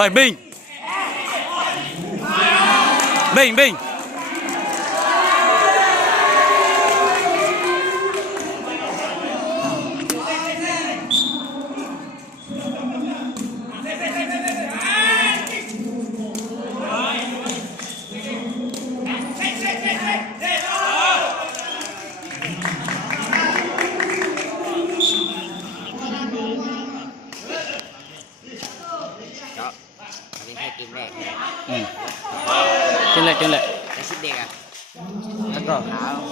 Vai, bem! Bem, bem! แค่เกมแรกนะอืมเกมแรกเกส่ชุดเด็กอะตะกร้อ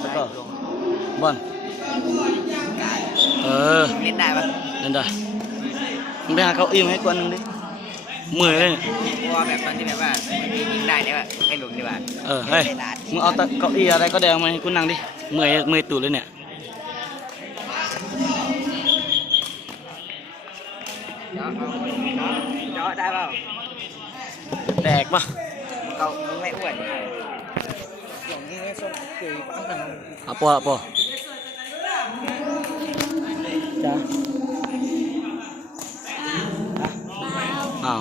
ตะกร้อบอลเออเล่นได้ปะเล่นได้มึงไปหาเขาอิ่มให้กวนนึงดิมือเลยกลัวแบบตอนที่แบบว่ามันยิงได้เลยว่าให้หลุมดีกว่าเออเฮ้ยมึงเอาตะเก้าอี้อะไรก็แดามาให้กูนั่งดิเมื่อยเมื่อยตูดเลยเนี่ยจ้าได้เปล่า แดกปะเขามึงไม่อ้วนอะปออะปอจ้าอ้าว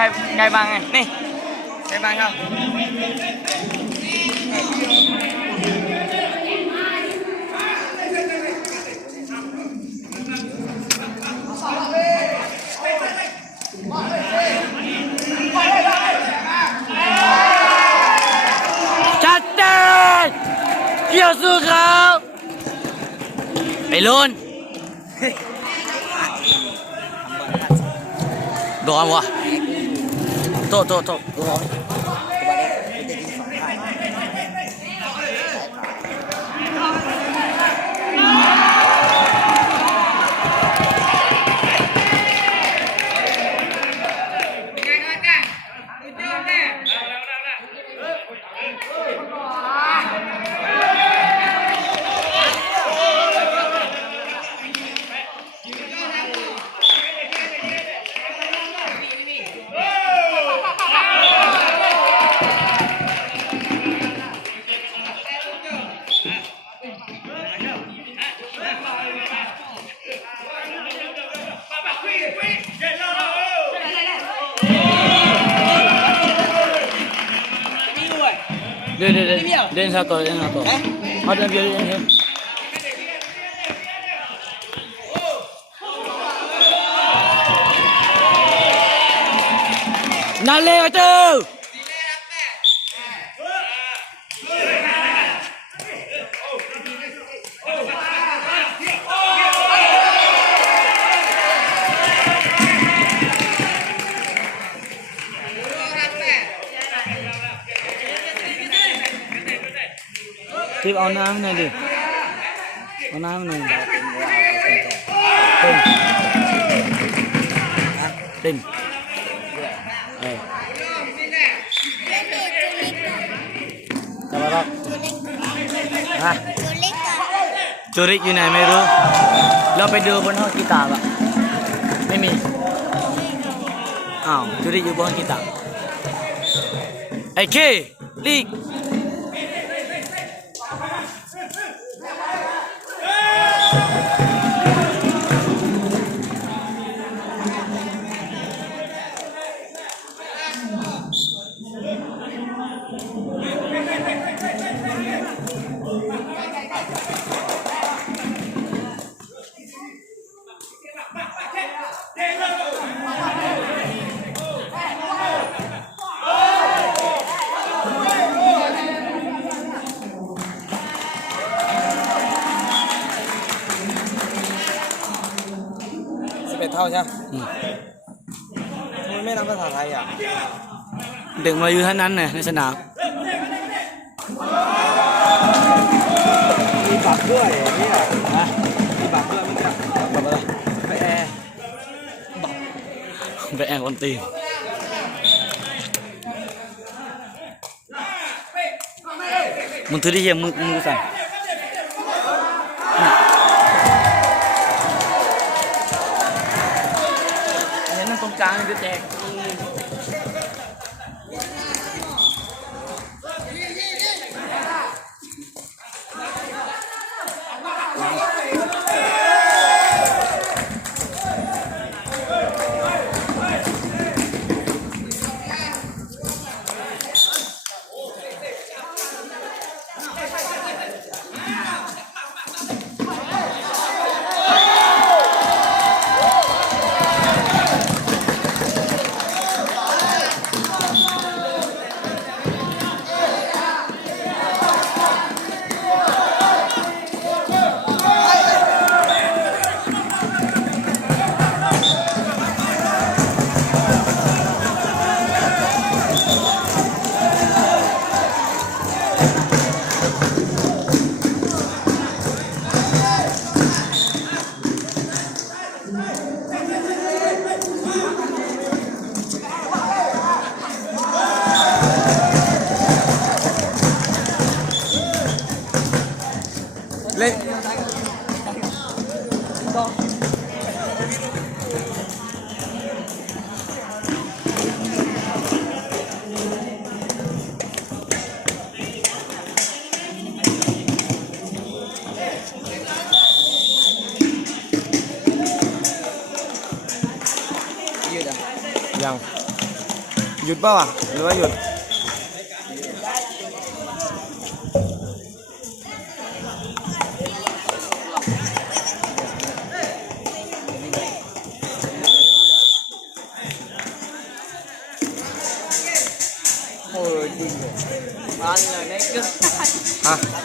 นั่งใครใครบังไงนี่ใครบังเขาชัดเจนเกี่ยวสู้เขาไอ้ลุนโดนวะ โทษ โทษโทษเดี๋ยวเดี๋ยวเดี๋ยวเเอาน้ำหน่อยดิเอาน้ำหน่อยเต็มเต็มเออจะมารับฮะจูริกอยู่ไหนไม่รู้ เราไปดูบนห้องกีตาร์ปะไม่มี อ้าวจูริกอยู่บนห้องกีตาร์ไอ้เคลีก เเท่าใช่ไหมทำไมไม่นับภาษาไทยอะ เด็กมาอยู่ท่านั้นเนี่ยในสนามมีบัตรด้วยเนี่ยนะมีบัตรด้วยมั้งเนี่ยแบบอะไรไปแอร์ไปแองคนตีมึงถือที่เหี้ยมือมือสั่นางจะแจก เล่นยืดอะ ยั